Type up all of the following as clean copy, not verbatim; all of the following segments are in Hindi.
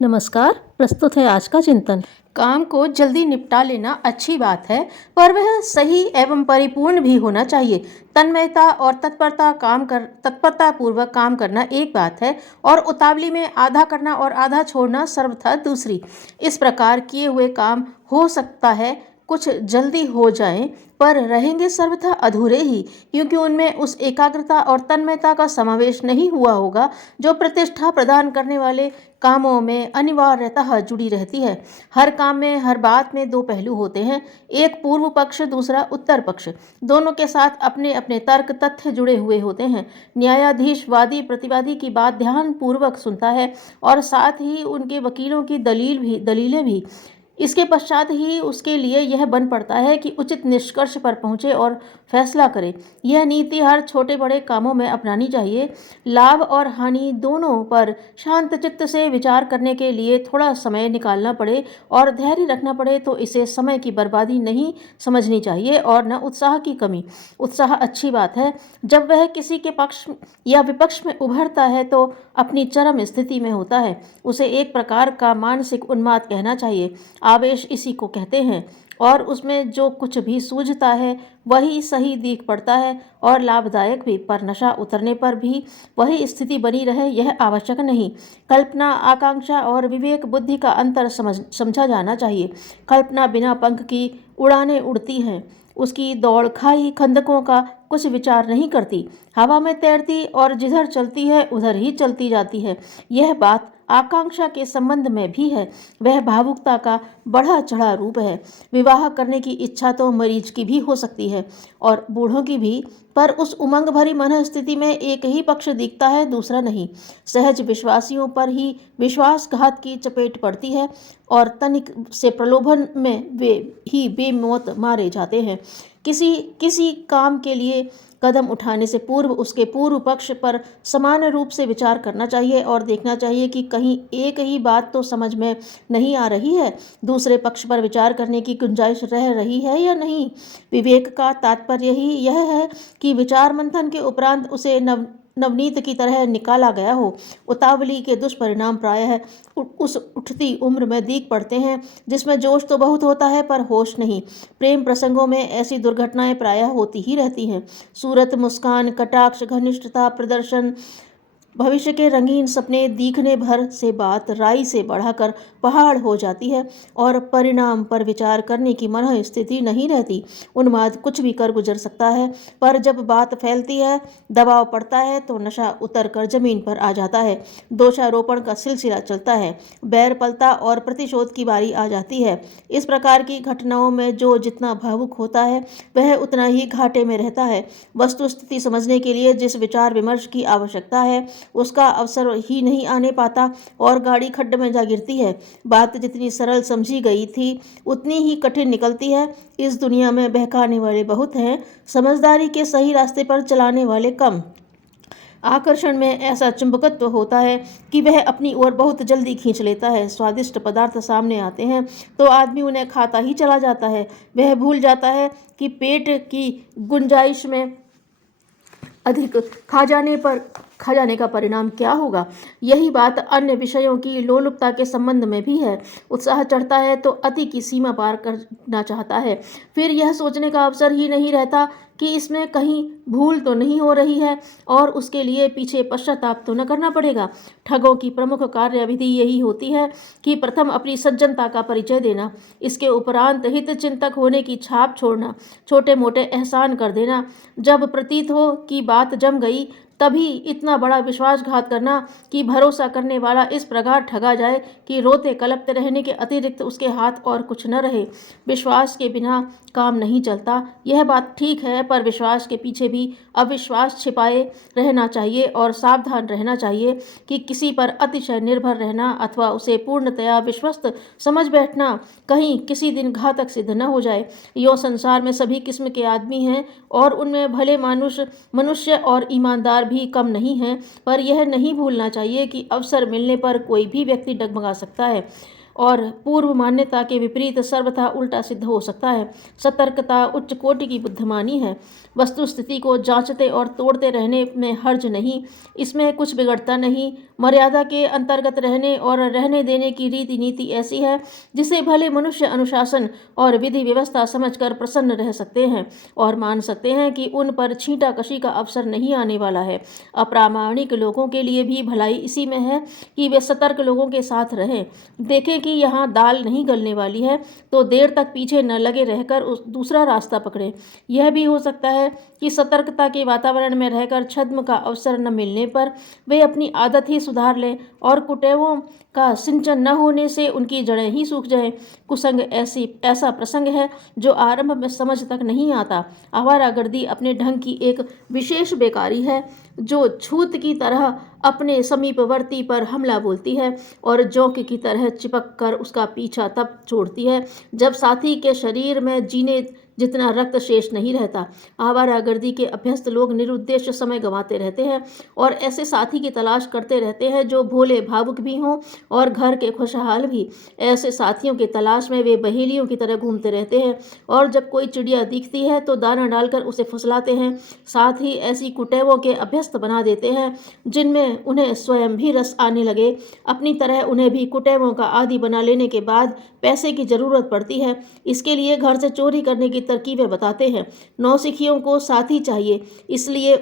नमस्कार। प्रस्तुत है आज का चिंतन। काम को जल्दी निपटा लेना अच्छी बात है, पर वह सही एवं परिपूर्ण भी होना चाहिए। तन्मयता और तत्परता पूर्वक काम करना एक बात है और उतावली में आधा करना और आधा छोड़ना सर्वथा दूसरी। इस प्रकार किए हुए काम हो सकता है कुछ जल्दी हो जाएं, पर रहेंगे सर्वथा अधूरे ही, क्योंकि उनमें उस एकाग्रता और तन्मयता का समावेश नहीं हुआ होगा जो प्रतिष्ठा प्रदान करने वाले कामों में अनिवार्यतः जुड़ी रहती है। हर काम में, हर बात में दो पहलू होते हैं, एक पूर्व पक्ष, दूसरा उत्तर पक्ष। दोनों के साथ अपने अपने तर्क तथ्य जुड़े हुए होते हैं। न्यायाधीश वादी प्रतिवादी की बात ध्यान पूर्वक सुनता है और साथ ही उनके वकीलों की दलीलें भी। इसके पश्चात ही उसके लिए यह बन पड़ता है कि उचित निष्कर्ष पर पहुंचे और फैसला करे। यह नीति हर छोटे बड़े कामों में अपनानी चाहिए। लाभ और हानि दोनों पर शांत चित्त से विचार करने के लिए थोड़ा समय निकालना पड़े और धैर्य रखना पड़े तो इसे समय की बर्बादी नहीं समझनी चाहिए और न उत्साह की कमी। उत्साह अच्छी बात है, जब वह किसी के पक्ष या विपक्ष में उभरता है तो अपनी चरम स्थिति में होता है। उसे एक प्रकार का मानसिक उन्माद कहना चाहिए। आवेश इसी को कहते हैं और उसमें जो कुछ भी सूझता है वही सही दिख पड़ता है और लाभदायक भी, पर नशा उतरने पर भी वही स्थिति बनी रहे यह आवश्यक नहीं। कल्पना, आकांक्षा और विवेक बुद्धि का अंतर समझा जाना चाहिए। कल्पना बिना पंख की उड़ाने उड़ती हैं, उसकी दौड़ खाई खंदकों का कुछ विचार नहीं करती, हवा में तैरती और जिधर चलती है उधर ही चलती जाती है। यह बात आकांक्षा के संबंध में भी है। वह भावुकता का बढ़ा चढ़ा रूप है। विवाह करने की इच्छा तो मरीज की भी हो सकती है और बूढ़ों की भी, पर उस उमंग भरी मन स्थिति में एक ही पक्ष दिखता है, दूसरा नहीं। सहज विश्वासियों पर ही विश्वासघात की चपेट पड़ती है और तनिक से प्रलोभन में वे ही बेमौत मारे जाते हैं। किसी किसी काम के लिए कदम उठाने से पूर्व उसके पूर्व पक्ष पर समान रूप से विचार करना चाहिए और देखना चाहिए कि कहीं एक ही बात तो समझ में नहीं आ रही है, दूसरे पक्ष पर विचार करने की गुंजाइश रह रही है या नहीं। विवेक का तात्पर्य ही यह है कि विचार मंथन के उपरांत उसे नवनीत की तरह निकाला गया हो। उतावली के दुष्परिणाम प्रायः उस उठती उम्र में दीख पड़ते हैं जिसमें जोश तो बहुत होता है पर होश नहीं। प्रेम प्रसंगों में ऐसी दुर्घटनाएं प्रायः होती ही रहती हैं। सूरत, मुस्कान, कटाक्ष, घनिष्ठता, प्रदर्शन, भविष्य के रंगीन सपने दिखने भर से बात राई से बढ़ाकर पहाड़ हो जाती है और परिणाम पर विचार करने की मन स्थिति नहीं रहती। उन्माद कुछ भी कर गुजर सकता है, पर जब बात फैलती है, दबाव पड़ता है तो नशा उतर कर जमीन पर आ जाता है। दोषारोपण का सिलसिला चलता है, बैर पलता और प्रतिशोध की बारी आ जाती है। इस प्रकार की घटनाओं में जो जितना भावुक होता है वह उतना ही घाटे में रहता है। वस्तु स्थिति समझने के लिए जिस विचार विमर्श की आवश्यकता है उसका अवसर ही नहीं आने पाता और गाड़ी खड्ड में जा गिरती है। बात जितनी सरल समझी गई थी उतनी ही कठिन निकलती है। इस दुनिया में बहकाने वाले बहुत हैं, समझदारी के सही रास्ते पर चलाने वाले कम। आकर्षण में ऐसा चुंबकत्व होता है कि वह अपनी ओर बहुत जल्दी खींच लेता है। स्वादिष्ट पदार्थ सामने आते हैं तो आदमी उन्हें खाता ही चला जाता है। वह भूल जाता है कि पेट की गुंजाइश में अधिक खा जाने का परिणाम क्या होगा। यही बात अन्य विषयों की लोलुपता के संबंध में भी है। उत्साह चढ़ता है तो अति की सीमा पार करना चाहता है, फिर यह सोचने का अवसर ही नहीं रहता कि इसमें कहीं भूल तो नहीं हो रही है और उसके लिए पीछे पश्चाताप तो न करना पड़ेगा। ठगों की प्रमुख कार्यविधि यही होती है कि प्रथम अपनी सज्जनता का परिचय देना, इसके उपरांत हित चिंतक होने की छाप छोड़ना, छोटे मोटे एहसान कर देना। जब प्रतीत हो कि बात जम गई तभी इतना बड़ा विश्वासघात करना कि भरोसा करने वाला इस प्रकार ठगा जाए कि रोते कलपते रहने के अतिरिक्त उसके हाथ और कुछ न रहे। विश्वास के बिना काम नहीं चलता, यह बात ठीक है, पर विश्वास के पीछे भी अविश्वास छिपाए रहना चाहिए और सावधान रहना चाहिए कि किसी पर अतिशय निर्भर रहना अथवा उसे पूर्णतया विश्वस्त समझ बैठना कहीं किसी दिन घातक सिद्ध न हो जाए। यो संसार में सभी किस्म के आदमी हैं और उनमें भले मनुष्य और ईमानदार भी कम नहीं हैं, पर यह नहीं भूलना चाहिए कि अवसर मिलने पर कोई भी व्यक्ति डगमगा सकता है और पूर्व मान्यता के विपरीत सर्वथा उल्टा सिद्ध हो सकता है। सतर्कता उच्च कोटि की बुद्धिमानी है। वस्तु स्थिति को जांचते और तोड़ते रहने में हर्ज नहीं, इसमें कुछ बिगड़ता नहीं। मर्यादा के अंतर्गत रहने और रहने देने की रीति नीति ऐसी है जिसे भले मनुष्य अनुशासन और विधि व्यवस्था समझकर प्रसन्न रह सकते हैं और मान सकते हैं कि उन पर छींटाकशी का अवसर नहीं आने वाला है। अप्रामाणिक लोगों के लिए भी भलाई इसी में है कि वे सतर्क लोगों के साथ रहें। देखें कि यहाँ दाल नहीं गलने वाली है तो देर तक पीछे न लगे रहकर दूसरा रास्ता पकड़ें। यह भी हो सकता है कि सतर्कता के वातावरण में रहकर छद्म का अवसर न मिलने पर वे अपनी आदत ही सुधार लें और कुटेवों का सिंचन न होने से उनकी जड़ें ही सूख जाएं। कुसंग ऐसा प्रसंग है जो आरंभ में समझ तक नहीं आता। आवारागर्दी अपने ढंग की एक विशेष बेकारी है जो छूत की तरह अपने समीपवर्ती पर हमला बोलती है और जोंक की तरह चिपक कर उसका पीछा तब छोड़ती है जब साथी के शरीर में जीने जितना रक्त शेष नहीं रहता। आवारागर्दी के अभ्यस्त लोग निरुद्देश्य समय गंवाते रहते हैं और ऐसे साथी की तलाश करते रहते हैं जो भोले भावुक भी हों और घर के खुशहाल भी। ऐसे साथियों की तलाश में वे बहेलियों की तरह घूमते रहते हैं और जब कोई चिड़िया दिखती है तो दाना डालकर उसे फुसलाते हैं। साथ ही ऐसी कुटेवों के अभ्यस्त बना देते हैं जिनमें उन्हें स्वयं भी रस आने लगे। अपनी तरह उन्हें भी कुटेवों का आदी बना लेने के बाद पैसे की जरूरत पड़ती है। इसके लिए घर से चोरी करने की तरकीबें बताते हैं। नौसिखियों को साथी चाहिए, इसलिए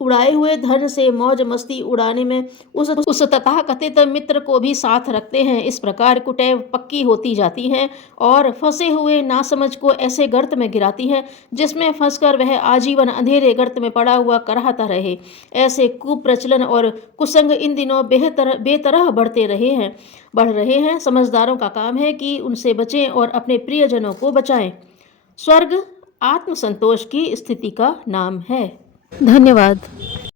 उड़ाए हुए धन से मौज मस्ती उड़ाने में उस तथाकथित मित्र को भी साथ रखते हैं। इस प्रकार कुटेव पक्की होती जाती हैं और फंसे हुए नासमझ को ऐसे गर्त में गिराती हैं जिसमें फंसकर वह आजीवन अंधेरे गर्त में पड़ा हुआ कराहता रहे। ऐसे कुप्रचलन और कुसंग इन दिनों बेतरह बढ़ रहे हैं। समझदारों का काम है कि उनसे बचें और अपने प्रियजनों को बचाएं। स्वर्ग आत्मसंतोष की स्थिति का नाम है। धन्यवाद।